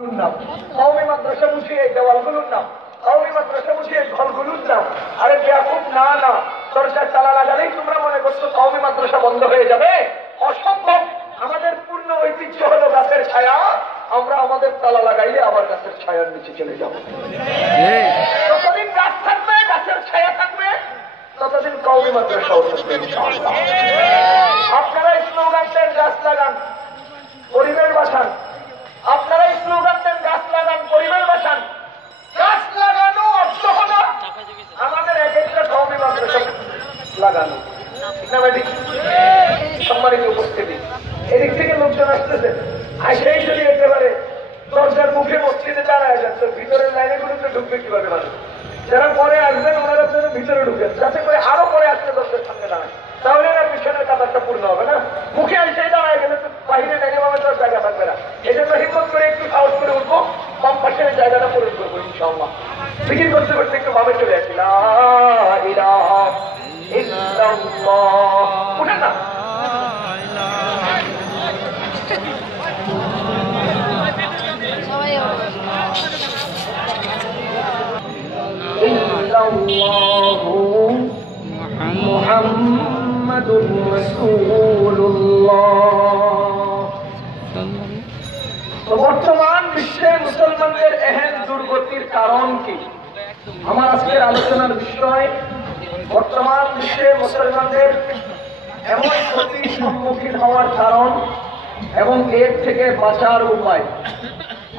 নাম কওমি মাদ্রাসা মুছিয়ে এই দেওয়ালগুলোর নাম, কওমি মাদ্রাসা মুছিয়ে এই ঘরগুলোর নাম। আরে বেয়াকুব, না না, দরজার তালা লাগালেই তোমরা মনে করছো কওমি মাদ্রাসা বন্ধ হয়ে যাবে? অসম্ভব। আমাদের পূর্ণ ঐতিহ্য হলো গাছের ছায়া। আমরা আমাদের তালা লাগাইলে আবার গাছের ছায়ার নিচে চলে যাব। যতদিন গাছ থাকবে, গাছের ছায়া থাকবে, ততদিন কওমি মাদ্রাসাও থাকবে ইনশাআল্লাহ। আপনারা স্লোগান দেন গাছ লাগান, পরিবেশ বাঁচান। আপনারা স্লোগান দেন গাছ লাগান, পরিবেশ বাঁচান। গাছ লাগানো অর্থ হলো আমাদের এক একটা কওমি মাদ্রাসা লাগানো। সম্মানিত উপস্থিতি, এদিক থেকে লোকজন আসতেছে, সেই যদি একেবারে দরজার মুখে মসজিদে দাঁড়ায় যাচ্ছে, ভিতরের লাইনে গুলোতে ঢুকবে কিভাবে মানুষ? যারা পরে আসবেন ওনারা ভিতরে ঢুকেন, যাতে করে আরো পরে আসতে দরজার সামনে দাঁড়ায়, তাহলে না পিছনের কাতারটা পূর্ণ হবে না। মুখে এসে দাঁড়ায় গেলে তো বাহিরে নেমে ভাবে তো জায়গা থাকবে না। এই জন্য হিম্মত করে একটু সাহস করে উঠবো, কম পাশের জায়গাটা পূরণ করবো ইনশাআল্লাহ। বিক্রি করতে করতে একটু ভাবে চলে আসি, লা ইলাহা ইল্লাল্লাহ। উঠেন না, মুহাম্মাদুর রাসূলুল্লাহ। বর্তমান বিশ্বে মুসলমানদের এহেন দুর্গতির কারণ কি? আমার আজকের আলোচনার বিষয় বর্তমান বিশ্বে মুসলমানদের এমন ক্ষতির সম্মুখীন হওয়ার কারণ এবং এর থেকে বাঁচার উপায়।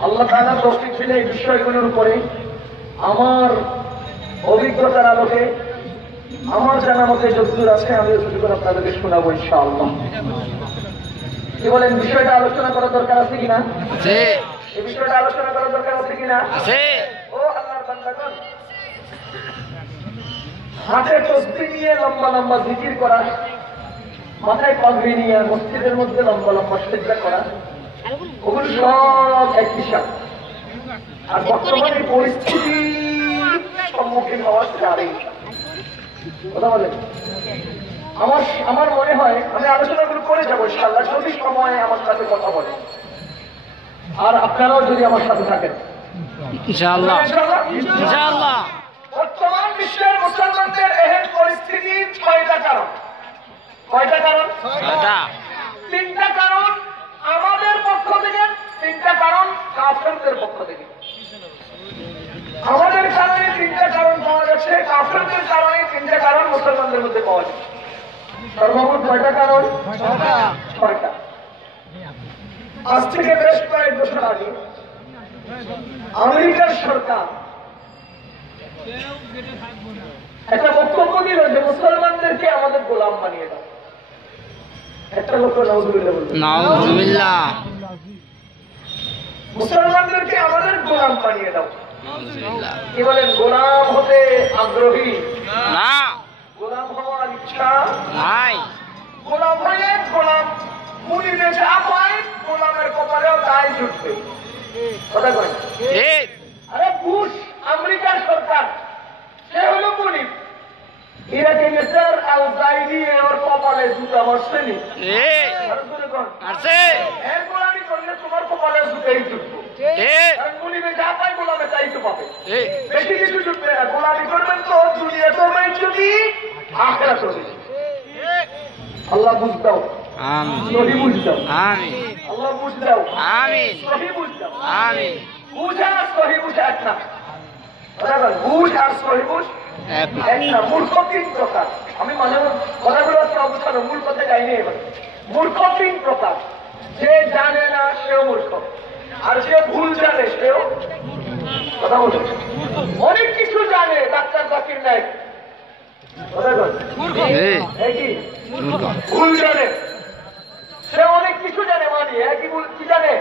আল্লাহ তাআলা তৌফিক দিলে এই বিষয়গুলোর উপরে আমার অভিজ্ঞতার আলোকে, আমার জানা মতে যতদূর আছে আমি যতটুকু আপনাদেরকে শোনাবো ইনশাআল্লাহ। কি বলেন, বিষয়টা আলোচনা করার দরকার আছে কিনা? এই বিষয়টা আলোচনা করার দরকার আছে কিনা? ও আল্লাহর বান্দাগণ, হাতে তসবিহ নিয়ে লম্বা লম্বা জিকির করা, মাথায় পাগড়ি নিয়ে মসজিদের মধ্যে লম্বা লম্বা সিজদা করা, ওগুলো সব এক হিসাব। আর বর্তমানে পরিস্থিতি সম্মুখীন হওয়ার চারে কথা বলেন। আমার মনে হয় আমি আলোচনাগুলো করে যাবো ইনশাআল্লাহ, যদি সময় আমার সাথে কথা বলে, আর আপনারাও যদি আমার সাথে থাকেন ইনশাআল্লাহ। ইনশাআল্লাহ বর্তমান বিশ্বের মুসলমানদের এহেন পরিস্থিতির 6টা কারণ। কয়টা কারণ? 6টা। 3টা কারণ আমাদের পক্ষ থেকে, 3টা কারণ কাফেরদের পক্ষ থেকে। আমাদের কারণে 3টা কারণ পাওয়া যাচ্ছে, কাফেরদের কারণে 3টা কারণ মুসলমানদের মধ্যে পাওয়া যাচ্ছে। সর্বমোট কয়টা কারণ? 6টা। আজ থেকে বেশ কয়েক বছর আগে আমেরিকার সরকার একটা বক্তব্য দিল যে মুসলমানদেরকে আমাদের গোলাম বানিয়ে দাও। একটা লোক নাউজুবিল্লাহ বলল, নাউজুবিল্লাহ, মুসলমানদেরকে আমাদের গোলাম বানিয়ে দাও। কি বলেন, গোলাম হতে আগ্রহী না, গোলাম হওয়ার ইচ্ছা নাই, গোলাম হয়ে গোলাম মুনিবে যা পায় গোলামের কপালেও তাই জুটবে। কথা কয়? আরে বুশ আমেরিকার সরকার, সে হলো মুনিব। ইরাকে মিস্টার আল জাইদি ওর কপালে জুতা বসছেনি, এর গোলামি করলে তোমার কপালে জুতাই জুটবো। মুনিবে যা পায় গোলামে তাই তো পাবে, বেশি কিছু জুটবে না। গোলামি করবেন তো দুনিয়া তো যদি আখেরাত হবে। আল্লাহ বুঝ দাও, সহি বুঝ দাও, আল্লাহ বুঝ দাও, সহি বুঝ দাও। বুঝ আর সহি বুঝ এক না, বুঝ আর সহি বুঝ এক না। মূর্খ 3 প্রকার। আমি মাঝে কথাগুলো অবস্থান মূল কথা যাইনি। এবার মূর্খ 3 প্রকার। যে জানে না সেও মূর্খ, আর যে ভুল জানে সেও কথা বলে। অনেক কিছু জানে ডাক্তার জাকির নায়েক, ভুল জানে, সে অনেক কিছু জানে, মানি একই ভুল কি জানে,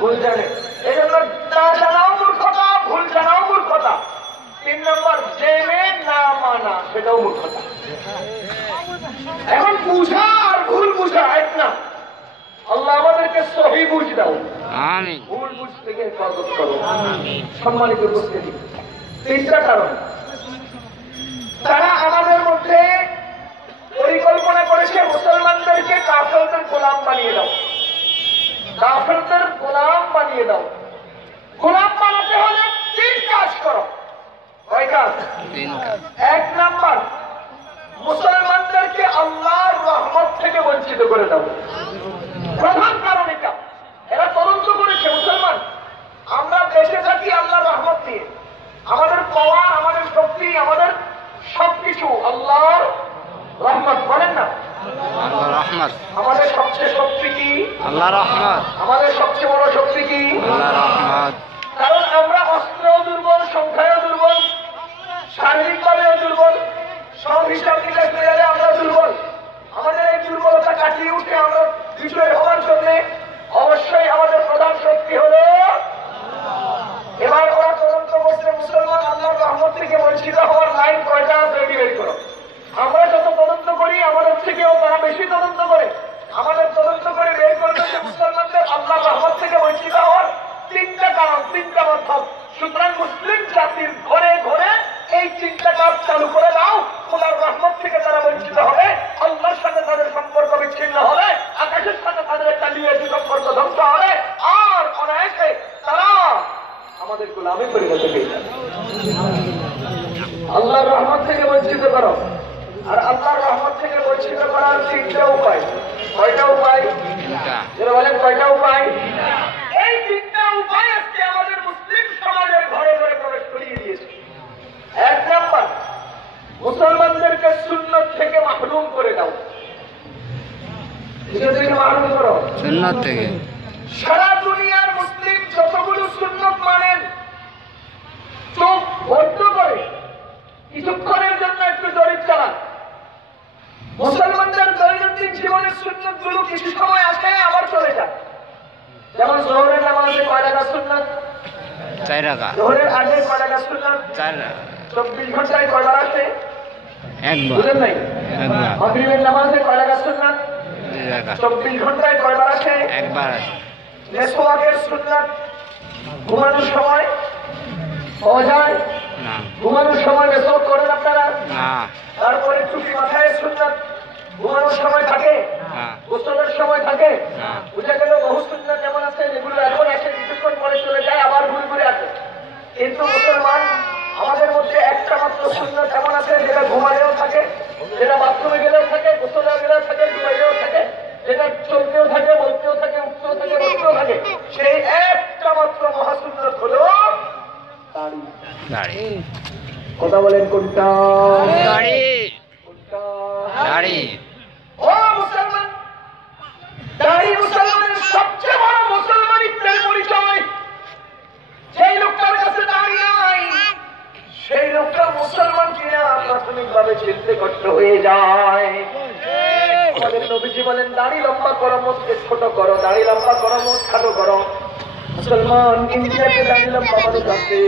ভুল জানে। এই জন্য তা জানাও মূর্খতা, ভুল জানাও মূর্খতা। 3 নম্বর, জেনে না মানা সেটাও মূর্খতা। এখন বুঝা আর ভুল বুঝা এক না। আল্লাহ আমাদেরকে সহি বুঝ দাও, ভুল বুঝ থেকে হেফাজত করো। সম্মানিত উপস্থিতি, 3টা কারণ। তারা আমাদের মধ্যে পরিকল্পনা করেছে মুসলমানদেরকে কাফেরদের গোলাম বানিয়ে দাও, কাফেরদের গোলাম বানিয়ে দাও। এক নাম্বার, মুসলমানদেরকে আল্লাহর রহমত থেকে বঞ্চিত করে দাও। প্রধান কারণ এটা, এরা তদন্ত করেছে মুসলমান আমরা বেঁচে থাকি আল্লাহর রহমত দিয়ে। আমাদের পাওয়ার, আমাদের শক্তি, আমাদের সবকিছু আল্লাহর রহমত। বলেন না আল্লাহর রহমত। আমাদের সবচেয়ে শক্তি কি? আল্লাহর রহমত। আমাদের সবচেয়ে বড় শক্তি কি? আল্লাহর রহমত। কারণ আমরা অস্ত্রেও দুর্বল, সংখ্যায়ও দুর্বল, শারীরিকভাবেও দুর্বল, সব হিসাব নিকাশ করে আমরা দুর্বল। আমাদের এই দুর্বলতা কাটিয়ে উঠে আমরা বিজয় হওয়ার জন্য অবশ্যই আমাদের প্রধান শক্তি হলো। এবার ওরা তদন্ত করছে মুসলমান আল্লাহর রহমত থেকে বঞ্চিত হওয়ার লাইন কয়টা তৈরি বের করো। আমরা যত তদন্ত করি আমাদের থেকেও তারা বেশি তদন্ত করে। আমাদের তদন্ত করে বের করবে যে মুসলমানদের আল্লাহর রহমত থেকে বঞ্চিত হওয়ার তিনটা কারণ, তিনটা মাধ্যম। সুতরাং মুসলিম জাতির ঘরে ঘরে এই তিনটা কাজ চালু করে দাও, খোদার রহমত থেকে তারা বঞ্চিত হবে, আল্লাহর সাথে তাদের সম্পর্ক বিচ্ছিন্ন হবে, আকাশের সাথে তাদের একটা লিয়াজি সম্পর্ক ধ্বংস হবে, আর অনায়াসে তারা আমাদের গোলামে পরিণত হয়ে যাবে। আল্লাহর রহমত থেকে বঞ্চিত করো। আর আল্লাহর রহমত থেকে বঞ্চিত করার তিনটা উপায়। কয়টা উপায়? যারা বলেন কয়টা উপায়? এই তিনটা উপায় আজকে আমাদের মুসলিম সমাজের ঘরে ঘরে প্রবেশ করিয়ে দিয়েছে। এক নাম্বার, মুসলমানদেরকে সুন্নত থেকে মাহরুম করে দাও। কিসের থেকে মাহরুম করো? সুন্নত থেকে। সারা দুনিয়ার মুসলিম যতগুলো সুন্নত মানেন, চোখ বন্ধ করে কিছুক্ষণের জন্য একটু জরিপ চালান। মুসলমানদের দৈনন্দিন জীবনের সুন্নত গুলো কিছু সময় আসে আবার চলে যায়। যেমন জোহরের নামাজে কয় রাকাত সুন্নাত? 4 রাকাত। জোহরের আগে কয় রাকাত সুন্নাত? 4 রাকাত। 24 ঘন্টায় কয়বার আসে? একবার। বুঝেন নাই? একবার। মাগরিবের নামাজে কয় রাকাত সুন্নাত? 2 রাকাত। 24 ঘন্টায় কয়বার আসে? একবার আসে। মেসওয়াকের সুন্নাত ঘুমানোর সময় পাওয়া যায় না। ঘুমানোর সময় মেসওয়াক করেন আপনারা? না। তারপরে টুপি মাথায় সুন্নাত ঘুমানোর সময় থাকে, গোসলের সময় থাকে। বুঝা গেল বহু সুন্নাত যেমন আছে যেগুলো এখন আসে কিছুক্ষণ পরে চলে যায় আবার ঘুরে ঘুরে আসে। কিন্তু মুসলমান আমাদের মধ্যে একটা মাত্র সুন্নাত এমন আছে যেটা ঘুমালেও থাকে, যেটা বাথরুমে গেলেও থাকে, গোসলে গেলেও থাকে, ডুবাইলেও থাকে, যেটা চলতেও থাকে, বলতেও থাকে, উঠতেও থাকে, বসতেও থাকে। সেই একটা মাত্র মহাসুন্নাত হলো দাড়ি। দাড়ি। কথা বলেন কোনটা? দাড়ি। কোনটা? দাড়ি। ও মুসলমান, দাড়ি মুসলমানের সবচেয়ে বড় মুসলমানিত্বের পরিচয়। সেই লোকটার কাছে দাড়ি নাই, সেই লোকটা মুসলমান কিনা প্রাথমিকভাবে চিনতে কষ্ট হয়ে যায়। আমাদের নবীজি বলেন দাড়ি লম্বা করো, মুখকে ছোট করো, দাড়ি লম্বা করো, মুখ খাটো করো। মুসলমান ইন্ডিয়াতে দাড়ি লম্বা মানুষ আছে,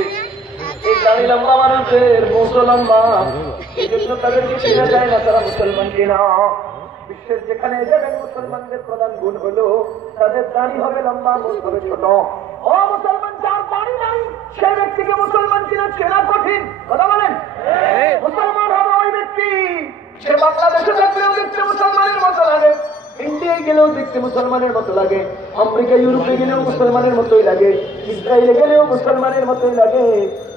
এই দাড়ি লম্বা মানুষের মুখ লম্বা, এই জন্য তাদেরকে চেনা যায় না তারা মুসলমান কিনা। বিশ্বের যেখানে যাবেন মুসলমানদের প্রধান গুণ হলো তাদের দাড়ি হবে লম্বা, মুখ হবে ছোট। ও মুসলমান যার দাড়ি নাই সেই ব্যক্তিকে মুসলমান কিনা চেনা কঠিন। কথা বলেন? মুসলমান হবে ওই ব্যক্তি সে বাংলাদেশে থাকলেও দেখতে মুসলমানের মতো লাগে, ইন্ডিয়ায় গেলেও দেখতে মুসলমানের মতো লাগে, আমেরিকা ইউরোপে গেলেও মুসলমানের মতোই লাগে, ইসরায়েলে গেলেও মুসলমানের মতোই লাগে।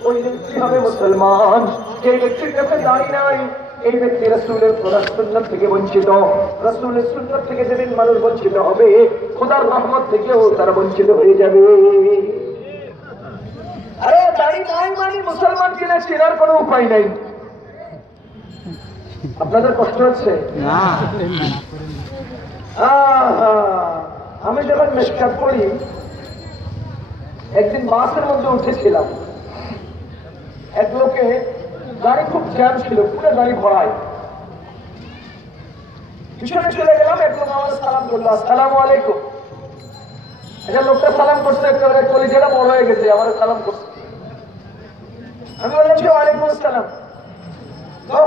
ওই ব্যক্তি হবে মুসলমান। যে ব্যক্তির কাছে দাড়ি নাই এই ব্যক্তি রাসূলের প্রধান সুন্নাত থেকে বঞ্চিত। রাসূলের সুন্নাত থেকে যেদিন মানুষ বঞ্চিত হবে, খোদার রহমত থেকেও তারা বঞ্চিত হয়ে যাবে। আরে দাড়ি নাই মানে মুসলমান কিনা চেনার কোনো উপায় নাই। আপনাদের কষ্ট হচ্ছে? না। আমি যখন মেশকাত পড়ি একদিন বাসের মধ্যে উঠেছিলাম, এক লোকে গাড়ি খুব জ্যাম ছিল, পুরো গাড়ি ভরায়। পিছনে চলে গেলাম, এক লোক আমাদের সালাম করলো, আসসালামু আলাইকুম। এটা লোকটা সালাম করছে, একেবারে কলিজাটা বড় হয়ে গেছে, আমার সালাম করছে। আমি বললাম যে ওয়ালাইকুম আসসালাম।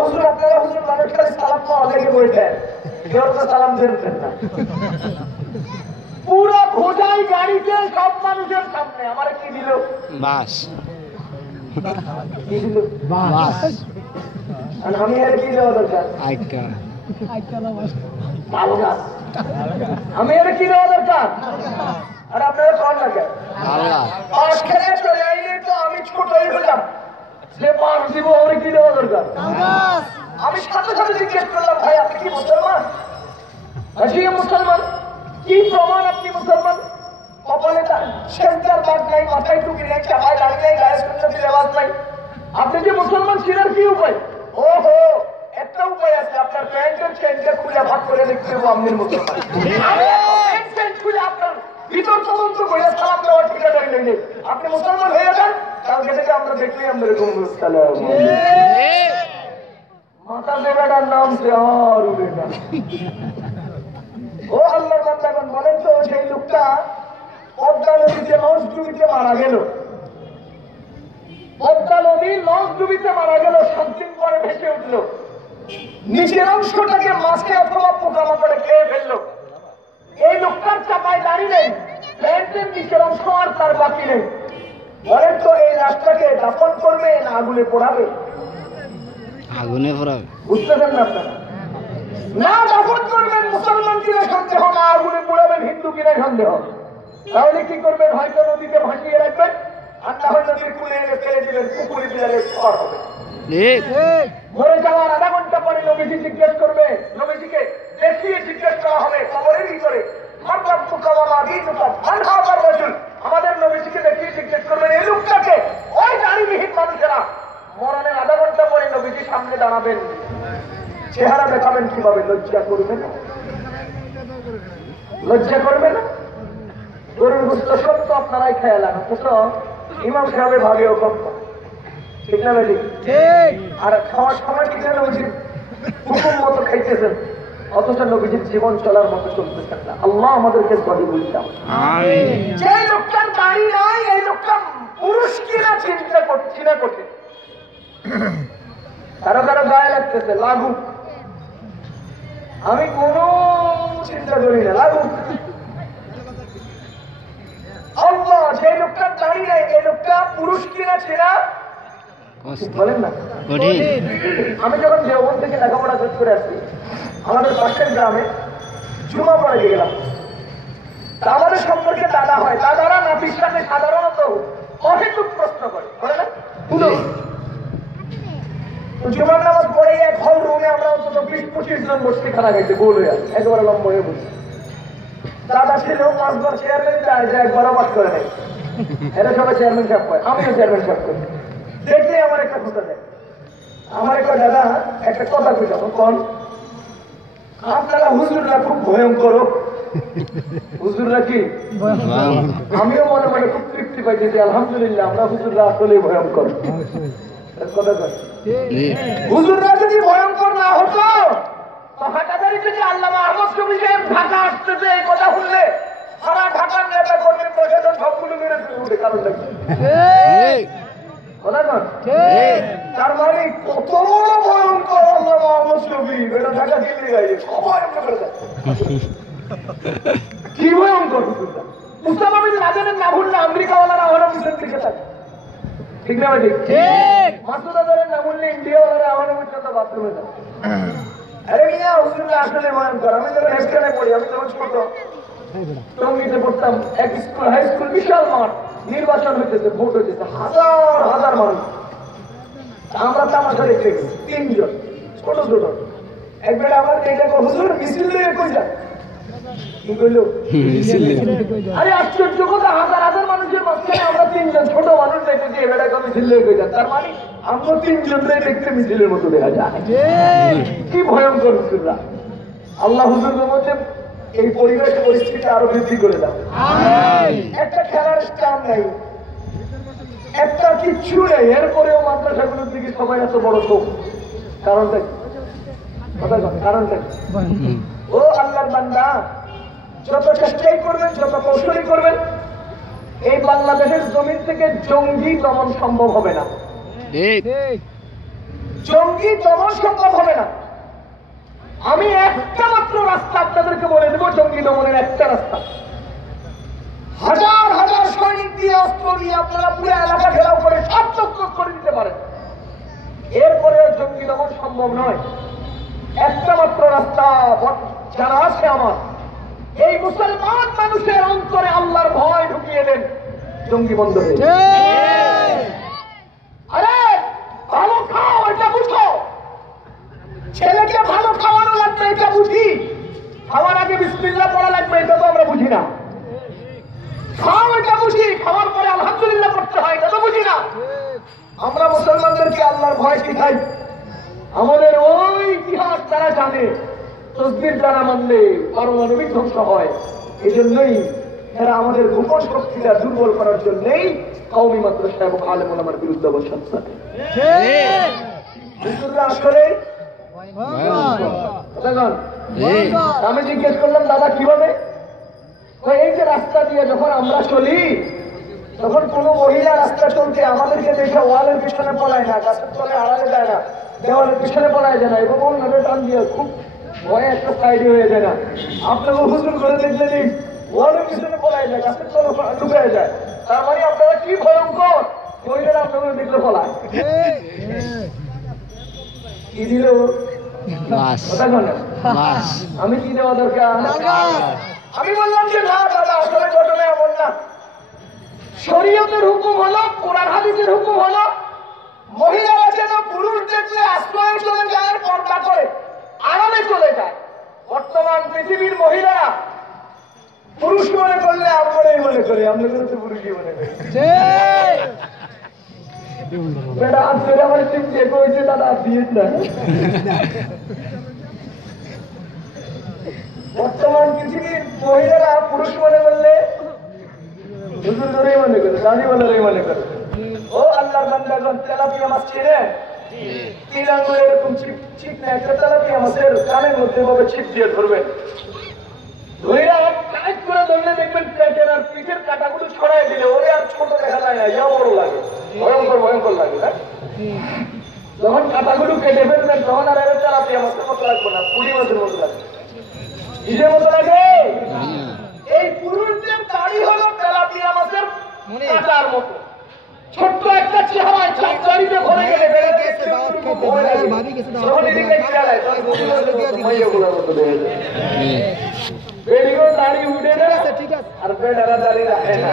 হুজুর আপনারা হুজুর মানুষ খালি সালাম পাওয়া লেগে বইতেন, কেউ তো সালাম দিতেন না। পুরো খোঁজাই গাড়িতে সব মানুষের সামনে আমার কি দিল? বাস। কি দিল? বাস। আর আমি আর কি দেওয়া দরকার? তাল গাছ। আমি আর কি দেওয়া দরকার? আর আপনারা কর না কেন? পাশ খেলে চলে আইলে তো আমি ছোটই হলাম, যে পাশ দিব ওরে কি দেওয়া দরকার? আমি সাথে সাথে জিজ্ঞেস করলাম, ভাই আপনি কি মুসলমান? জি মুসলমান। কি প্রমাণ আপনি মুসলমান? কপালে সেন্টার দাগ নাই, মাথায় টুপি নেই, চাপায় দাড়ি নেই, গায়ে সুন্নতি লেবাস নাই, আপনি যে মুসলমান ছিলেন কি উপায়? ওহো, একটা উপায় আছে, আপনার প্যান্টের চেনটা খুলে ভাগ করে দেখতে হবে আপনি মুসলমান। খুলে আপনার ভিতর তদন্ত করে সালাম দেওয়ার ঠিকাদারি নেই, আপনি মুসলমান হয়ে যান। কালকে থেকে আমরা দেখলি আমরা এরকম মাথা দেবাটার নাম সে আর উঠে না। ও আল্লাহর বান্দাগণ, বলেন তো সেই লোকটা পদ্মা নদীতে লঞ্চ ডুবিতে মারা গেল, পদ্মা নদী লঞ্চ ডুবিতে মারা গেল, 7 দিন পরে ভেসে উঠল, নিচের অংশটাকে মাছে অথবা পোকামাকড়ে খেয়ে ফেললো। এই লোকটার চাপায় দাড়ি নেই, প্যান্টের নিচের অংশ আর তার বাকি নেই। বলেন তো এই লাশটাকে দাফন করবে না আগুনে পোড়াবে? আগুনে পোড়াবে। বুঝতেছেন না আপনারা? না দাফন করবেন মুসলমান কিনা সন্দেহ, না আগুনে পোড়াবেন হিন্দু কিনা সন্দেহ। তাহলে কি করবেন? হয়তো নদীতে ভাসিয়ে রাখবেন, আর না হয় নদীর কুলে এনে ফেলে দিবেন, পুকুরে বিলালে খাওয়া হবে। মরে যাওয়ার আধা ঘন্টা পরে নবীজি জিজ্ঞেস করবে, নবীজিকে দেখিয়ে জিজ্ঞেস করা হবে কবরের ভিতরে, আমাদের নবীজিকে দেখিয়ে জিজ্ঞেস করবেন এই লোকটাকে। ওই দাড়িবিহীন মানুষেরা মরণের আধা ঘন্টা পরে নবীজির সামনে দাঁড়াবেন, চেহারা দেখাবেন কিভাবে? লজ্জা করবে না? লজ্জা করবে না? গরুর গোশত সত্য আপনারাই খেয়াল রাখেন, অথচ ইমাম সাহেবের ভাগেও কম, ঠিক না বেশি? আর খাওয়ার সময় ঠিক না, নবীজির হুকুম মতো খাইতেছেন, অথচ নবীজির জীবন চলার মতো চলতেছেন না। আল্লাহ আমাদেরকে সহি বুঝতাম। যে লোকটার দাড়ি নাই, এই লোকটা পুরুষ কিনা চিন্তা করছি না করছে। কারো কারো গায়ে লাগতেছে, লাগুক, আমি কোনো চিন্তা করি না, লাগুক। আল্লাহ, সেই লোকটার দাড়ি নাই, এই লোকটা পুরুষ কিনা চেনা বলেন না। আমি যখন দেওবন্দ থেকে লেখাপড়া শেষ করে আসছি, আমাদের পাশের গ্রামে জুমা পড়ে গেলাম। আমাদের সম্পর্কে দাদা হয়, দাদারা নাতির সাথে সাধারণত অহেতুক প্রশ্ন করে না? জুমার নামাজ পড়ে এক হল রুমে আমরা অন্তত 20-25 জন বসতে খানা গেছে, গোল হয়ে আছে, একেবারে লম্বা হয়ে বসে। দাদা ছিল 5 বার চেয়ারম্যান, যায় একবারও পাঠ করে নাই। এরা সবাই চেয়ারম্যান সাহেব হয়, আমিও চেয়ারম্যান সাহেব করি। দেখলে আমার একটা কথা দেয়, আমার একটা দাদা একটা কথা কই, তখন আপনারা হুজুররা খুব ভয়ঙ্কর। হুজুররা কি? আমিও মনে মনে খুব তৃপ্তি পাইছি, আলহামদুলিল্লাহ আমরা হুজুররা আসলে ভয়ঙ্কর। কথা কয়, হুজুররা যদি ভয়ঙ্কর না হতো, হাটাদারি থেকে আল্লামা আহমদ শফি সাহেব ঢাকা আসতেছে, এই কথা শুনলে সারা ঢাকার নেতা কর্মী প্রশাসন সবগুলো মেরে উঠে। কারণ তার মানে কত বড় ভয়ঙ্কর আল্লামা আহমদ শফি, এটা ঢাকা দিল্লি গাইয়ে সবাই আমরা করে দেয়। কি ভয়ঙ্কর হুজুররা! উসামা বিন লাদেনের না ভুললে আমেরিকাওয়ালারা আমাদের পিছন দিকে থাকে, ঠিক না ভাই? ঠিক। মাসুদ আজহারের না ভুললে ইন্ডিয়াওয়ালারা আমাদের পিছন বাথরুমে যায়। আরে মিয়া, হুজুররা আসলে ভয়ঙ্কর। আমি যখন হেস্টেনে পড়ি, আমি তখন ছোট টঙ্গিতে পড়তাম, এক স্কুল, হাই স্কুল, বিশাল মাঠ, নির্বাচন হইতেছে, ভোট হইতেছে, হাজার হাজার মানুষ। আমরা তামাশা দেখতে গেছি, 3 জন ছোট ছোট। একবার আমার এটা হুজুর মিছিল লইয়া কই যান, কি কইলো? আরে আশ্চর্য কথা, হাজার হাজার মানুষের মাঝখানে আমরা 3 জন ছোট মানুষ দেখেছি, এবারে মিছিল লইয়া কই যান। তার মানে আমরা 3 জনরাই দেখতে মিছিলের মতো দেখা যায়। কি ভয়ঙ্কর হুজুররা! আল্লাহ হুজুরদের মধ্যে এই পরিবেশ পরিস্থিতি আরো বৃদ্ধি করে দাও। একটা খেলার স্টাম্প নাই, একটা কিচ্ছু নেই, এরপরেও মাদ্রাসাগুলোর দিকে সবাই এত বড় শোক। কারণটা কি? কারণটা কি? ও আল্লাহর বান্দা, যত চেষ্টাই করবেন, যত কৌশলই করবেন, এই বাংলাদেশের জমিন থেকে জঙ্গি দমন সম্ভব হবে না। জঙ্গি দমন সম্ভব হবে না। আমি একটা মাত্র রাস্তা আপনাদেরকে বলে দেবো, জঙ্গি দমনের একটা রাস্তা। হাজার হাজার সৈনিক দিয়ে, অস্ত্র দিয়ে আপনারা পুরো এলাকা ঘেরাও করে সব চক্কর করে দিতে পারেন, এরপরেও জঙ্গি দমন সম্ভব নয়। একটা মাত্র রাস্তা যারা আছে আমার, এই মুসলমান মানুষের অন্তরে আল্লাহর ভয় ঢুকিয়ে দেন, জঙ্গি বন্ধ হয়ে। আরে ভালো মানে তসবির দ্বারা মানলে পারমাণবিক ধ্বংস হয়। এই জন্যই এরা আমাদের গোপন শক্তিটা দুর্বল করার জন্যই কওমি মাদ্রাসা এবং আলেম ওলামার বিরুদ্ধে অবস্থান করে। আসলে আমি জিজ্ঞেস করলাম দাদা কিভাবে? এই যে রাস্তা দিয়ে যখন আমরা চলি তখন কোন মহিলা রাস্তা চলতে আমাদেরকে দেখে ওয়ালের পিছনে পলায় না, গাছের তলে আড়ালে যায় না, দেওয়ালের পিছনে পলায় যায় না, এবং ওনাদের টান দিয়ে খুব ভয়ে একটা সাইডে হয়ে যায় না। আপনাকে হুজুর করে দেখলেন ওয়ালের পিছনে পলায় যায়, গাছের তলে ঢুকে যায়। তার মানে আপনারা কি ভয়ঙ্কর, মহিলারা আপনাদের দেখলে পলায়। কি দিল? আমি কি দেওয়া দরকার? আমি বললাম যে না দাদা, আসলে ঘটনা এমন না। শরীয়তের হুকুম হলো, কোরআন হাদিসের হুকুম হলো, মহিলারা যেন পুরুষ দেখলে আশ্রয়ে চলে যায়, পর্দা করে আরামে চলে যায়। বর্তমান পৃথিবীর মহিলারা পুরুষ মনে করলে আমরাই মনে করি, আমরা তো পুরুষই মনে করি। বেটা আসলে আমার ঠিক যে করেছে দাদা দিয়ে না। বর্তমান পৃথিবীর মহিলারা পুরুষ মনে করলে হুজুর ধরেই মনে করে, দাঁড়িওয়ালারই মনে করে। ও আল্লাহর বান্দাগণ, তেলাপিয়া মাছ ছিঁড়ে 3 আঙ্গুলে এরকম ছিপ না, একটা তেলাপিয়া মাছের কানের মধ্যে ভাবে ছিপ দিয়ে ধরবেন, ধৈরা টাইট করে ধরলে দেখবেন পেটের আর পিঠের কাটাগুলো ছড়াই দিলে ওরে আর ছোট দেখা যায় না, ইয়া বড় লাগে, ভয়ঙ্কর ভয়ঙ্কর লাগে। না যখন কাটাগুলো কেটে ফেলবেন তখন আর তেলাপিয়া মাছের মতো লাগবে না, পুঁটি মাছের মতো লাগবে, কিসের মতো লাগে? এই পুরুষদের দাড়ি হলো তেলাপিয়া মাছের কাটার মতো, ছোট্ট একটা চেহারায় চাকরিতে ভরে গেলে দাড়ি উঠে না, আর বেটারা দাড়ি রাখে না।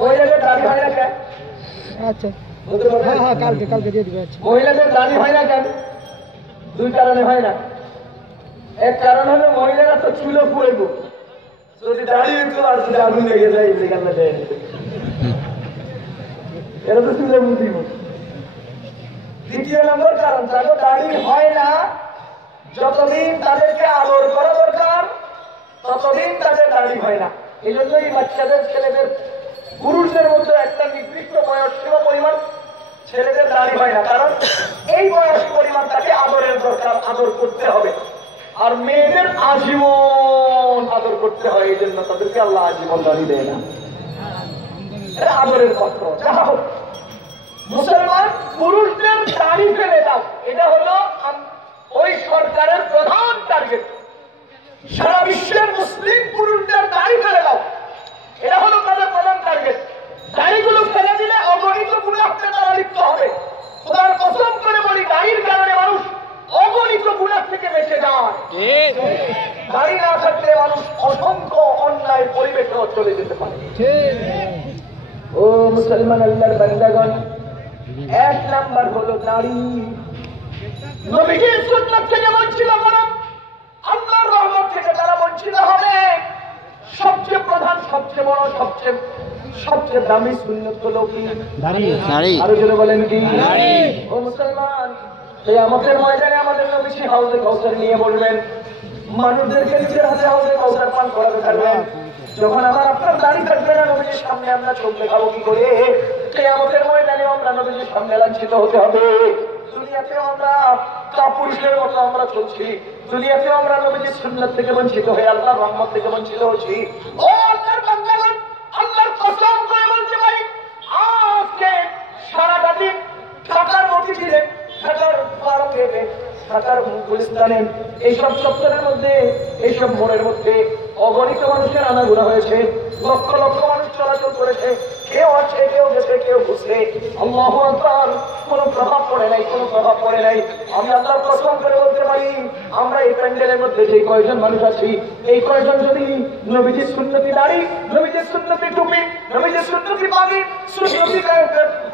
মহিলাদের দাড়ি হয় না কেন? আচ্ছা হ্যাঁ কালকে দিয়ে দিবে। মহিলাদের দাড়ি হয় না কেন? 2 কারণে হয় না। এক কারণ হলো মহিলারা তো চুলো পুড়েব, যদি দাঁড়িয়ে তো আর যদি আগুন লেগে যায় এরা তো চুলে বুঝিব। 2 নম্বর কারণ, তাদের দাঁড়ি হয় না, যতদিন তাদেরকে আদর করা দরকার ততদিন তাদের দাঁড়ি হয় না। এই জন্যই বাচ্চাদের ছেলেদের পুরুষদের মধ্যে একটা নির্দিষ্ট বয়স সীমা পরিমাণ ছেলেদের দাঁড়ি হয় না, কারণ এই বয়স পরিমাণ তাকে আদরের দরকার, আদর করতে হবে। আর মেয়েদের আজীবন আদর করতে হয়, এই জন্য তাদেরকে আল্লাহ আজীবন দাঁড়ি দেয় না, এটা আদরের পাত্র। যা হোক, মুসলমান পুরুষদের দাড়ি ফেলে দাও, এটা হলো ওই সরকারের প্রধান টার্গেট। সারা বিশ্বের মুসলিম পুরুষদের দাড়ি ফেলে দাও, এটা হলো তাদের প্রধান টার্গেট। দাড়িগুলো ফেলে দিলে অগণিত গুনাহে তারা লিপ্ত হবে। খোদার কসম করে বলি, দাড়ির কারণে মানুষ অগণিত গুনাহ থেকে বেঁচে যায়। দাড়ি না থাকলে মানুষ অসংখ্য অন্যায় পরিবেশে চলে যেতে পারে। ও মুসলমান আল্লাহর বান্দাগণ, 1 নাম্বার হলো দাড়ি। নবীজির সুন্নাত থেকে বঞ্চিত করা, আল্লাহর রহমত থেকে তারা বঞ্চিত হবে। সবচেয়ে প্রধান, সবচেয়ে বড়, সবচেয়ে দামি সুন্নাত হলো কি? দাড়ি। আরো জোরে বলেন কি? দাড়ি। ও মুসলমান, কিয়ামতের ময়দানে আমাদের নবীজি হাউজে কাউসার নিয়ে বলবেন, মানুষদেরকে নিজের হাতে হাউজে কাউসার পান করাতে থাকবেন। যখন আমার আপনার দাড়ি থাকবে না, নবীজির সামনে আমরা চোখ দেখাবো কি করে? কিয়ামতের ময়দানে আমরা নবীজির সামনে লাঞ্ছিত হতে হবে। দুনিয়াতেও আমরা কাপুরুষের মতো আমরা চলছি, দুনিয়াতেও আমরা নবীজির সুন্নাত থেকে বঞ্চিত হয়ে আল্লাহর রহমত থেকে বঞ্চিত হচ্ছি। ও আল্লাহর বান্দাগণ, আল্লাহর কসম করে বলতে পারি, আজকে সারাটা দিন ঢাকার মতিঝিলে, ঢাকার পার্কে, ঢাকার গুলিস্তানে, এইসব চত্বরের মধ্যে, এইসব মোড়ের মধ্যে অগণিত মানুষের আনাগোনা হয়েছে, লক্ষ লক্ষ মানুষ চলাচল করেছে, কেউ আছে, কেউ গেছে, কেউ ঘুষছে। আল্লাহু আকবার, কোনো প্রভাব পড়ে নাই, কোনো প্রভাব পড়ে নাই। আমি আল্লাহর কসম করে বলতে পারি, আমরা এই প্যান্ডেলের মধ্যে যে কয়জন মানুষ আছি, এই কয়জন যদি নবীজির সুন্নতি দাড়ি, নবীজির সুন্নতি টুপি, নবীজির সুন্নতি পাগড়ি, সুন্নতি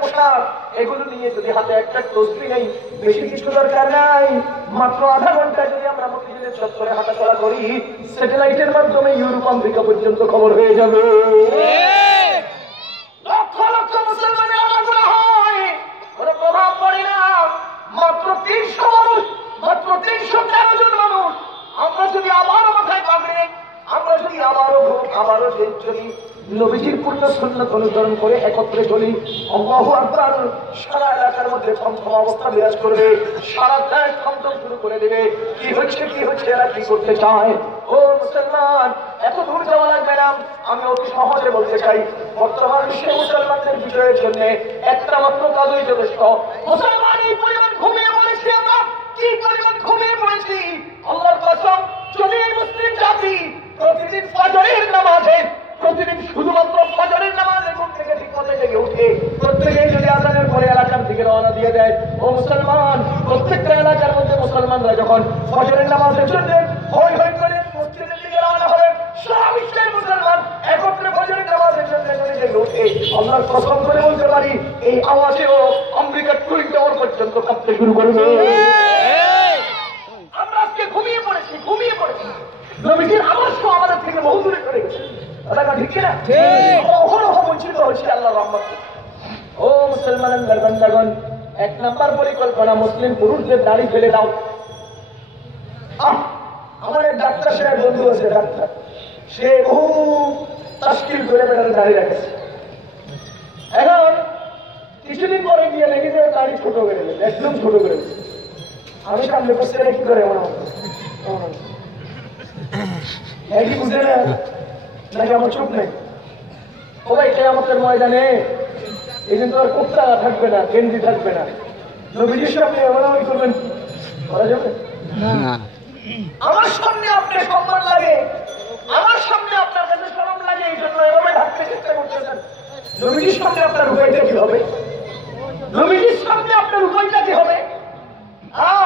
পোশাক, এগুলো নিয়ে যদি হাতে একটা তসবিহ নেই, বেশি কিছু দরকার নাই, মাত্র আধা ঘন্টা যদি আমরা মসজিদের চত্বরে হাঁটাচলা করি, স্যাটেলাইটের মাধ্যমে ইউরোপ আমেরিকা পর্যন্ত খবর হয়ে যাবে। লক্ষ লক্ষ মুসলমানের আনাগোনা হয়, কোনো প্রভাব যদি আবারও মাথায় পাগড়ি, আমরা যদি আবারও যদি নবীজির পূর্ণ সুন্নাত অনুসরণ করে একত্রে চলি, আল্লাহু আকবার, সারা এলাকার মধ্যে থমথম অবস্থা বিরাজ করবে, সারা দেশ থমথম শুরু করে দেবে। কি হচ্ছে এরা কি করতে চায়? ও মুসলমান, এত দূর যাওয়া লাগবে না, আমি অতি সহজে বলতে চাই, বর্তমান বিশ্বে মুসলমানদের বিজয়ের জন্য একটা মাত্র কাজই যথেষ্ট। মুসলমান এই পরিমাণ ঘুমিয়ে পড়েছি, আমরা কি পরিমাণ ঘুমিয়ে পড়েছি আল্লাহর কসম। যদি এই মুসলিম জাতি প্রতিদিন ফজরের নামাজে, প্রতিদিন শুধুমাত্র ফজরের নামাজে ঘুম থেকে ঠিক মতো জেগে উঠে প্রত্যেকেই যদি আজানের পরে এলাকার দিকে রওনা দিয়ে দেয়, ও মুসলমান, প্রত্যেকটা এলাকার মধ্যে মুসলমানরা যখন ফজরের নামাজের জন্য হই হই করে মসজিদের দিকে রওনা হবে, সারা বিশ্বের মুসলমান একত্রে ফজরের নামাজের জন্য যদি জেগে উঠে, আল্লাহর কসম করে বলতে পারি, এই আওয়াজেও আমেরিকার টুইন টাওয়ার পর্যন্ত কাঁপতে শুরু করবে। আমরা আজকে ঘুমিয়ে পড়েছি। নবীজির আদর্শ আমাদের থেকে বহু দূরে চলে গেছে, ঠিক কিনা? অহরহ বঞ্চিত হচ্ছে আল্লাহর রহমত। ও মুসলমানের বান্দাগণ, 1 নাম্বার পরিকল্পনা, মুসলিম পুরুষদের দাড়ি ফেলে দাও। আমার এক ডাক্তার সাহেব বন্ধু আছে, ডাক্তার, সে বহু তাস্কিল করে বেটারে দাড়ি রাখেছে। এখন কিছুদিন পরে গিয়ে দেখি যে দাড়ি ছোট করে গেছে, একদম ছোট করে গেছে। আমি সামনে বসে কি করে একই বুঝে না নাকি আমার চোখ নেই? ও ভাই, কিয়ামতের ময়দানে এই কিন্তু আর কোপ্তা থাকবে না, গেঞ্জি থাকবে না, নবীজির সামনে এমন করবেন, করা যাবে না। আমার সামনে আপনার সম্মান লাগে, আমার সামনে আপনার কাছে শরম লাগে, এই জন্য এভাবে ঢাকতে চেষ্টা করতেছেন। নবীজির সামনে আপনার উপায়টা কি হবে? নবীজির সামনে আপনার উপায়টা কি হবে?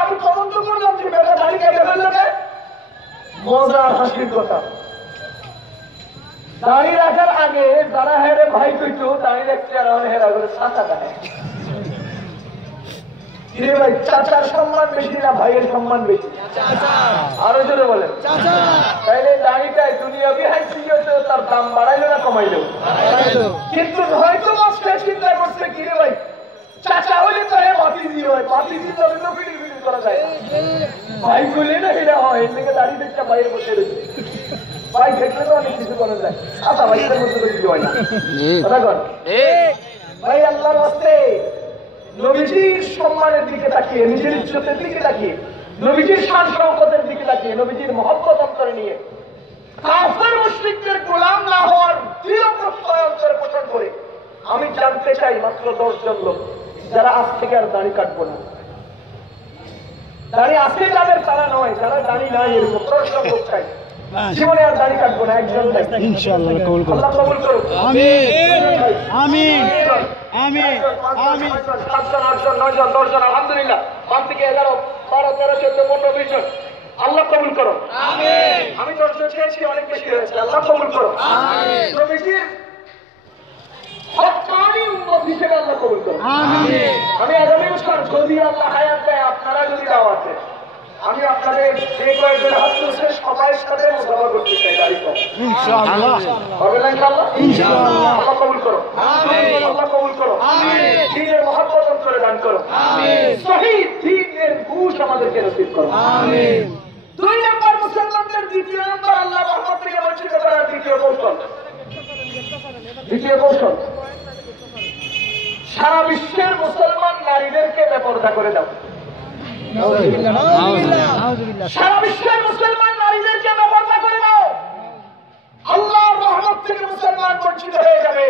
আমি তদন্ত করলাম যে বেটা দাড়ি কেটে ফেললো, মজার হাসির কথা। দাড়ি রাখার আগে যারা হেরে ভাই কইতো, দাড়ি রাখতে আর হেরা করে চাচা দেয়। কিরে ভাই, চাচার সম্মান বেশি না ভাইয়ের সম্মান বেশি? আরো জোরে বলেন। তাইলে দাড়িটাই দুনিয়াবি হাসি হয়েছে, তার দাম বাড়াইলো না কমাইলো? কিন্তু হয়তো মাস্টার চিন্তা করছে, কিরে ভাই, চাচা হলে তাই ভাতিজি হয়, ভাতিজি তবে তো বিড়ি করা যায়, ভাই কইলে না এটা হয়। এর থেকে দাড়ি দেখতে বাইরে বসে রয়েছে, ভাই দেখলে তো অনেক কিছু করা যায়। আচ্ছা ভাইদের মধ্যে তো কিছু হয় না, কথা কর ভাই। আল্লাহর রাস্তে নবীজির সম্মানের দিকে তাকিয়ে, নিজের ইজ্জতের দিকে তাকিয়ে, নবীজির শান শওকতের দিকে তাকিয়ে, নবীজির মহব্বত অন্তরে নিয়ে কাফের মুশরিকদের গোলাম না হওয়ার দৃঢ় প্রত্যয় অন্তরে পোষণ করে আমি জানতে চাই মাত্র 10 জন লোক যারা আজ থেকে আর দাড়ি কাটবো না। দাড়ি আছে যাদের, তারা নয়, যারা দাড়ি নাই এরকম 10 জন লোক চাই জীবনে আর দাড়ি কাটবো না। একজন ইনশাআল্লাহ কবুল করুন। আল্লাহ কবুল করুন। আমিন আমিন আমিন আমিন। 7 জন, 8 জন, 9 জন, 10 জন, আলহামদুলিল্লাহ। 5 থেকে 11, 12, 13, 14, 15, 20 জন। আল্লাহ কবুল করো। আমিন। আমি 10 জন চেয়েছি, অনেক বেশি হয়েছে, আল্লাহ কবুল করো। আমিন। নবীজির হক্কানি উম্মত হিসেবে আল্লাহ কবুল করো। আমিন। আমি আগামী বছর যদি আল্লাহ হায়াত দেয়, আপনারা যদি দাওয়াত দেন, আমি আপনাদের যে কয়েকজন হাত তুলছে সবাই সাথে মুসাফা করতে চাই, দাড়ি করে ইনশাআল্লাহ হবে না ইনশাআল্লাহ? ইনশাআল্লাহ। আল্লাহ কবুল করো। আমিন। আল্লাহ কবুল করো। আমিন। দ্বীনের মহব্বত অন্তরে দান করো। আমিন। শহীদ দ্বীনের ঘুষ আমাদেরকে নসিব করো। আমিন। 2 নম্বর মুসলমানদের, 2য় নম্বর আল্লাহ রহমত থেকে বঞ্চিত করার দ্বিতীয় কৌশল, সারা বিশ্বের মুসলমান নারীদেরকে বেপরদা করে দাও। সারা বিশ্বের মুসলমান নারীদেরকে বেপরদা করে দাও, আল্লাহর রহমত থেকে মুসলমান বঞ্চিত হয়ে যাবে।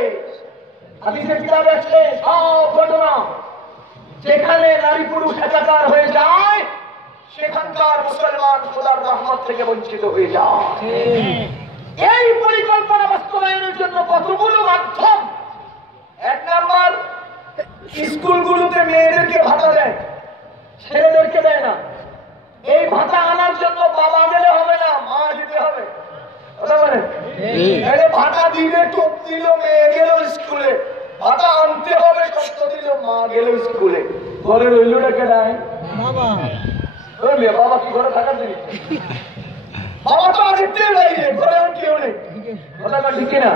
হাদিসের কিতাবে আছে সব ঘটনা, যেখানে নারী পুরুষ একাকার হয়ে যায় সেখানকার মুসলমান খোদার রহমত থেকে বঞ্চিত হয়ে যায়। এই পরিকল্পনা বাস্তবায়নের জন্য কতগুলো মাধ্যম। 1 নাম্বার, স্কুলগুলোতে মেয়েদেরকে ভাতা দেয়, ছেলেদেরকে দেয় না। এই ভাতা আনার জন্য বাবা গেলে হবে না, মা যেতে হবে। ভাতা দিলে টোপ দিল, মেয়ে গেল স্কুলে, ভাতা আনতে হবে, কষ্ট দিল, মা গেল স্কুলে। ঘরে রইল রেখে দেয় বাবা। বাবা কি ঘরে থাকার জিনিস? বাবা তো আগে বাইরে, ঘরে আর কেউ নেই, কথাটা ঠিক না?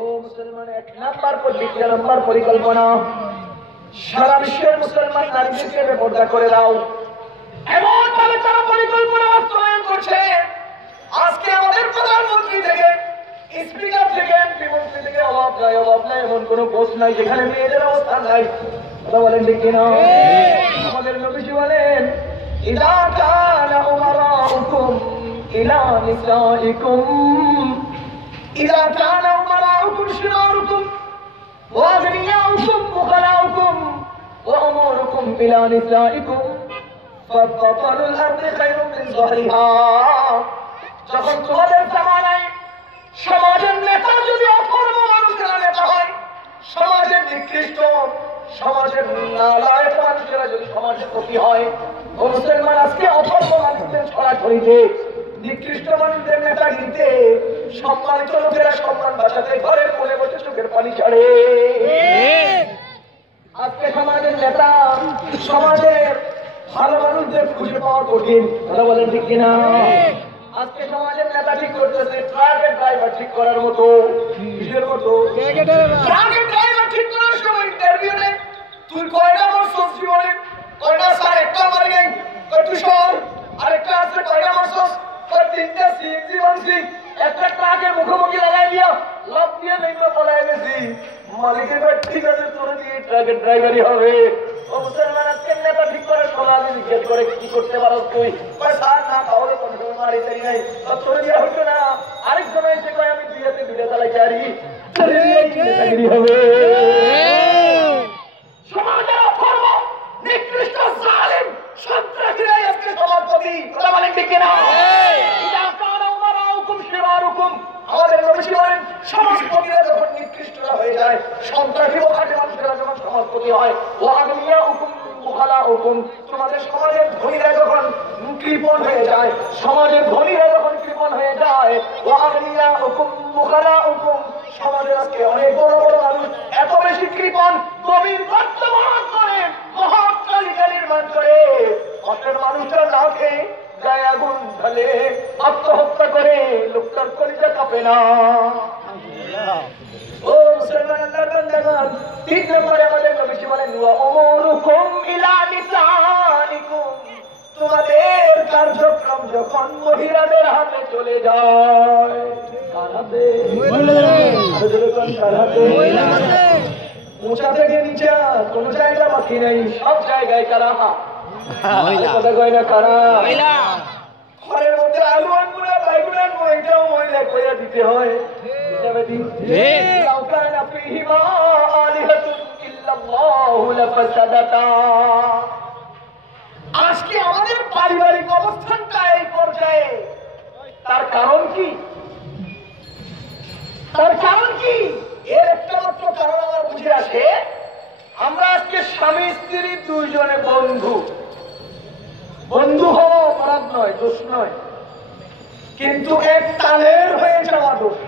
ও মুসলমান, 1 নাম্বার, 2 নাম্বার পরিকল্পনা, সারা বিশ্বের মুসলমান নারীদেরকে বেপরদা করে দাও। এমন ভাবে তারা পরিকল্পনা বাস্তবায়ন করছে, আজকে আমাদের প্রধানমন্ত্রী থেকে স্পিকার থেকে এমপি মন্ত্রী থেকে অভাব নাই এমন কোন পোস্ট নাই যেখানে মেয়েদের অবস্থান নাই। কথা বলেন ঠিক কিনা? আমাদের নবীজি বলেন ইযা কানা উমারাউকুম ইলা নিসাইকুম ইযা কানা উমারাউকুম শিরারুকুম ওয়া আগনিয়াউকুম মুখালাউকুম ওয়া উমুরুকুম ইলা নিসাইকুম ফাতাতালুল আরদি খায়রুম মিন যহরিহা। যখন তোমাদের জামানায় সমাজের নেতা যদি অকর্ম মানুষেরা নেতা হয়, সমাজের নিকৃষ্ট সমাজের নালায়ক মানুষেরা যদি সমাজের ক্ষতি হয়, ও মুসলমান আজকে অকর্ম মানুষদের ছড়াছড়িতে নিকৃষ্ট মানুষদের নেতাগিরিতে সম্মানিত লোকেরা সম্মান বাঁচাতে ঘরের কোণে বসে চোখের পানি ছাড়ে। আজকে সমাজের নেতা সমাজের ভালো মানুষদের খুঁজে পাওয়া কঠিন। কথা বলেন ঠিক কিনা? আজকে সমাজের নেতা ঠিক করতেছে ট্রাকের ড্রাইভার ঠিক করার মতো, কিসের মতো? ট্রাকের ড্রাইভার ঠিক করার সময় ইন্টারভিউ নেই, তুই কয়টা মারছস জীবনে? কয়টা? স্যার একটা মারি নাই। তুই সর। আরেকটা আছে কয়টা মারছস? তিনটা সিএনজি মারছি। একটা ট্রাকের মুখোমুখি লাগাই দিয়া লাভ দিয়ে নেইমা পলাই গেছি। মালিকের ঠিক আছে, তোর দিয়ে ট্রাকের ড্রাইভারই হবে। ও মুসলমান আজকে নেতা ঠিক করার সময় আমি জিজ্ঞেস করে কি করতে পারো তুই? স্যার না তাহলে কোনো সময় মারি তাই নাই, তোর দিয়ে হইতো না। আরেকজন এসে কয় আমি দুইয়াতে দুইটা চালাইতে পারি, চাকরি হবে। সমাজের অকর্ম নিকৃষ্ট জালিম সন্ত্রাসীরাই আজকে সমাজপতি। কথা বলেন ঠিক কিনা? আমাদের নবী বলেন সমাজপতিরা যখন নিকৃষ্টরা হয়ে যায়, সন্ত্রাসী ও খাঁটি মানুষেরা যখন সমাজপতি হয়, ও আগনিয়া হুকুম মুখালা হুকুম, তোমাদের সমাজের ধনীরা যখন কৃপণ হয়ে যায়, সমাজের ধনীরা যখন কৃপণ হয়ে যায়, ও আগনিয়া হুকুম মুখালা হুকুম, সমাজের আজকে অনেক বড় বড় মানুষ এত বেশি কৃপণ, গভীর গর্ত বরণ করে মহাট্টালিকা নির্মাণ করে অর্থের মানুষরা না খেয়ে গায়ে আগুন ঢালে আত্মহত্যা করে, লোকটার কলিজা কাঁপে না। ও মুসলমান আল্লাহর বান্দাগণ, 3 নম্বরে আমাদের নবী বলেন ওয়া উমুরুকুম ইলা নিসাইকুম, তোমাদের কার্যক্রম যখন মহিলাদের হাতে চলে যায়, কার হাতে? মোচা থেকে নিচা কোন জায়গা বাকি নেই, সব জায়গায় কারা? কথা কয় না কারা? ঘরের মধ্যে আলু আনবো না বাইগুন আনবো, এটাও মহিলা কইয়া দিতে হয়। আজকে আমাদের পারিবারিক অবস্থানটা এই পর্যায়ে, তার কারণ কি? তার কারণ কি? এর একটা মাত্র কারণ আমার বুঝে আসে, আমরা আজকে স্বামী স্ত্রী দুইজনে বন্ধু। বন্ধু হওয়া অপরাধ নয়, দোষ নয়, কিন্তু এক তালের হয়ে যাওয়া দোষ।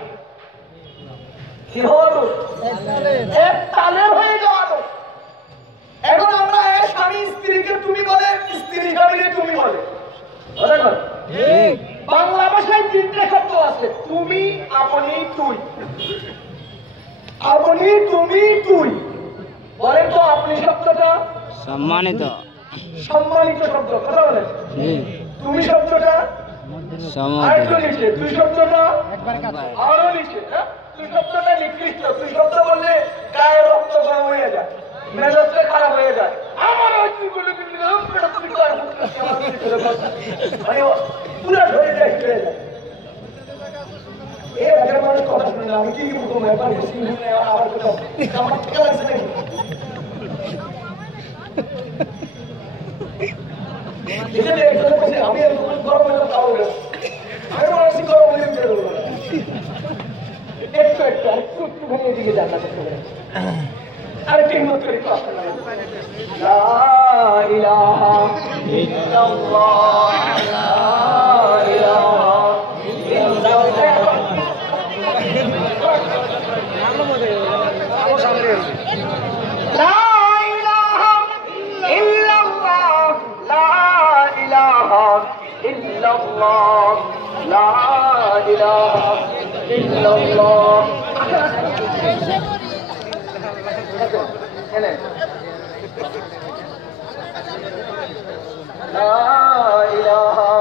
কি হওয়া দোষ? এক তালের হয়ে যাওয়া দোষ। এখন আমরা স্বামী স্ত্রীকে তুমি বলে, স্ত্রী স্বামীকে তুমি বলে। বাংলা ভাষায় 3টে শব্দ আছে, তুমি, আপনি, তুই। আপনি, তুমি, তুই। বলেন তো আপনি শব্দটা সম্মানিত, সম্মানিত শব্দ। কথা বলেন। তুমি শব্দটা আরেকটু নিচে, তুই শব্দটা আরো নিচে। তুই শব্দটা নিকৃষ্ট। তুই শব্দ বললে গায়ে রক্ত গরম হয়ে যায়, মেজাজটা খারাপ হয়ে যায়। আমার পুরা ধরে যায়, ফিরে যায়। এ আগের মানুষ কথা শুনে আমি কি বলবো? আমার কথা আমার ঠিক লাগছে নাকি? আমি গরম হয়ে তাও আমি মনে হচ্ছি গরম হয়ে একটু একটু একটু একটুখানি এদিকে যান না, আরে ঠিক মত করে একটু আসতে লাগে। লা ইলাহা ইল্লাল্লাহ, লা ইলাহা illallah, la ilaha illallah. La ilaha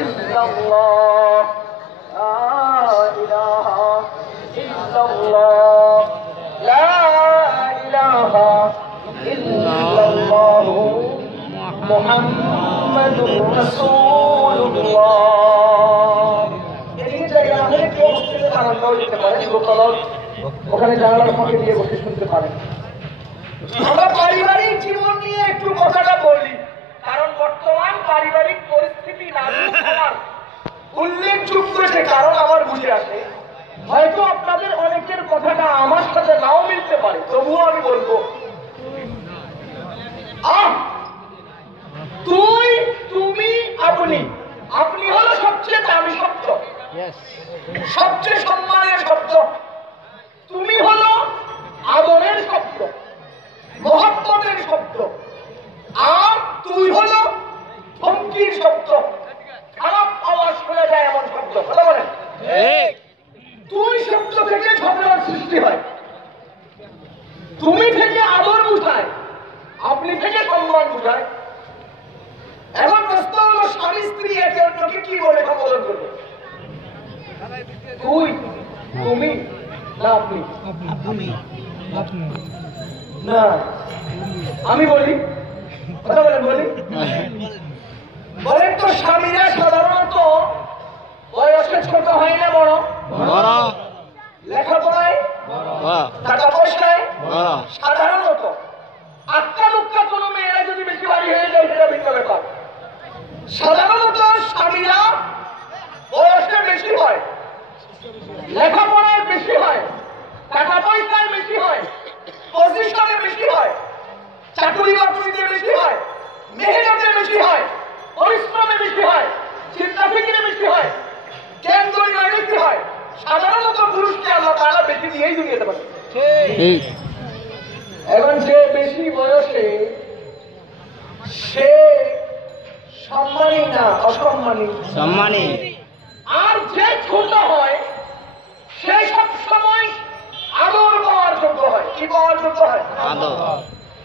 illallah. মুহাম্মাদুর রাসূলুল্লাহ। এই জায়গায় আমাদের কেউ মসজিদে জানালাও দিতে পারে, লোকালয় ওখানে জানালার ফাঁকে দিয়ে বসে শুনতে পারেন। আমরা পারিবারিক জীবন নিয়ে একটু কথাটা বলি, কারণ বর্তমান পারিবারিক পরিস্থিতি নাজুক হওয়ার উল্লেখযোগ্য যে কারণ আমার বুঝে আসে। হয়তো আপনাদের অনেকের কথাটা আমার সাথে নাও মিলতে পারে, তবুও আমি বলবো, তুই, তুমি, আপনি, আপনি হলো সবচেয়ে দামি শব্দ, সবচেয়ে সম্মানের শব্দ। তুমি হলো আদরের শব্দ, মহব্বতের শব্দ। আর তুই হলো ধমকির শব্দ, খারাপ আওয়াজ শোনা যায় এমন শব্দ। কথা বলেন। তুই শব্দ থেকে ঝগড়ার সৃষ্টি হয়, তুমি থেকে আদর বুঝায়, আপনি থেকে সম্মান বুঝায়। এখন প্রশ্ন হলো, স্বামী স্ত্রী একে অন্যকে কি বলে সম্বোধন করবে? তুই, তুমি, না আপনি? না, আমি বলি। কথা বলেন, বলি। বলেন তো, স্বামীরা সাধারণত বয়সে ছোট হয় না বড়? লেখাপড়ায়, টাকা পয়সায় সাধারণত আক্কা দুক্কা কোনো মেয়েরা যদি বেশি বাড়ি হয়ে যায় সেটা ভিন্ন ব্যাপার। সাধারণত স্বামীরা বয়সে বেশি হয়, লেখাপড়ায় বেশি হয়, টাকা পয়সায় বেশি হয়, পজিশনে বেশি হয়, চাকরি বাকরিতে বেশি হয়, মেহনতে বেশি হয়, পরিশ্রমে বেশি হয়, চিন্তা ফিকিরে বেশি হয়, জ্ঞান গরিমায় বেশি হয়। সাধারণত পুরুষকে আল্লাহ তাআলা বেশি দিয়েই দুনিয়াতে পারে। এখন যে বেশি বয়সে সে সম্মানী না অসম্মানী? সম্মানী। আর যে ছোট হয় সে সব সময় আদর পাওয়ার যোগ্য হয়। কি পাওয়ার যোগ্য হয়? আদর।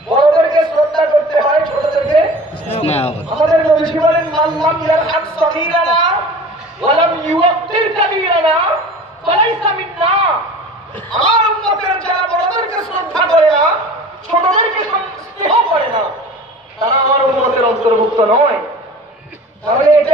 বড়দেরকে শ্রদ্ধা করতে হয়, ছোটদেরকে স্নেহ। আমাদের নবী বলেন, মাল্লাম ইয়ারহাম সগীরানা ওয়া লাম ইউওয়াক্কির কাবীরানা ফালাইসা মিন্না। আমার উম্মতের যারা বড়দেরকে শ্রদ্ধা করে না, ছোটদেরকে স্নেহ করে না, তারা আমার উম্মতের অন্তর্ভুক্ত নয়। তাহলে এটা